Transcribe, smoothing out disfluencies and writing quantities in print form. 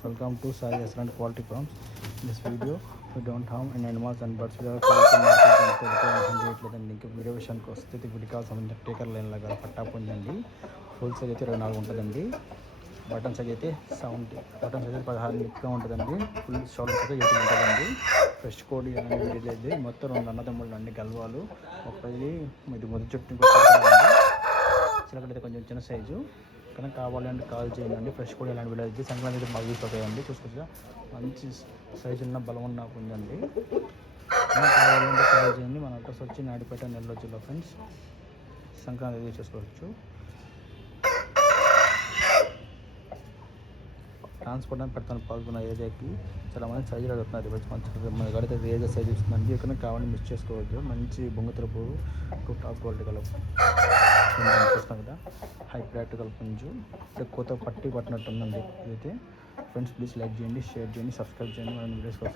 Welcome to Sai Restaurant Quality Farms. In this video, we don't harm any animals and birds. We are quality market and చేయట్లేదండి. ఇంకా video విషయానికి వస్తే వీడికి కావాల్సిన taker line లాగా పట్టా పొందండి. ఫుల్ సైజ్ అయితే 24 ఉంటుందండి. బటన్ సైజ్ అయితే 70, బటన్ సైజ్ 16 నిక్గా ఉంటుందండి. ఫుల్ షోల్డర్ అయితే 80 ఉంటుందండి. ఫ్రెష్ కోడి అనేది మొత్తం 2 అన్నదమ్ముళ్ళు అండి గల్వాలు. ఒకటి ఇది మొదటి చుట్టూ చిలకడైతే కొంచెం చిన్న సైజు కానీ కావాలంటే కాల్ చేయండి. ఫ్రెష్ కూడా ఇలాంటి వీడియో సంక్రాంతి బాగా యూస్ అవుతాయండి. చూసుకోవచ్చా మంచి సైజు ఉన్న బలం ఉన్న ఉందండి. కావాలంటే కాల్ చేయండి. మన అడ్రస్ వచ్చి నాడిపేట నెల్లూరు జిల్లా ఫ్రెండ్స్. సంక్రాంతి చూసుకోవచ్చు. ట్రాన్స్పోర్ట్ అని పెడతాను పాల్గొన్న ఏరియాకి చాలా మంది సైజులు అడుగుతున్నారు. మంచి మన గడితే ఏరియా సైజ్ ఇస్తుందండి. ఇక్కడ కావాలని మిస్ చేసుకోవద్దు. మంచి బొంగతరపు టాప్ క్వాలిటీ కలర్ చూస్తాం కదా, హై ప్రాక్టికల్ పుంజు ఎక్కువతో పట్టినట్టు ఉందండి. ఇదైతే ఫ్రెండ్స్ ప్లీజ్ లైక్ చేయండి, షేర్ చేయండి, సబ్స్క్రైబ్ చేయండి మన వీడియోస్ కోసం.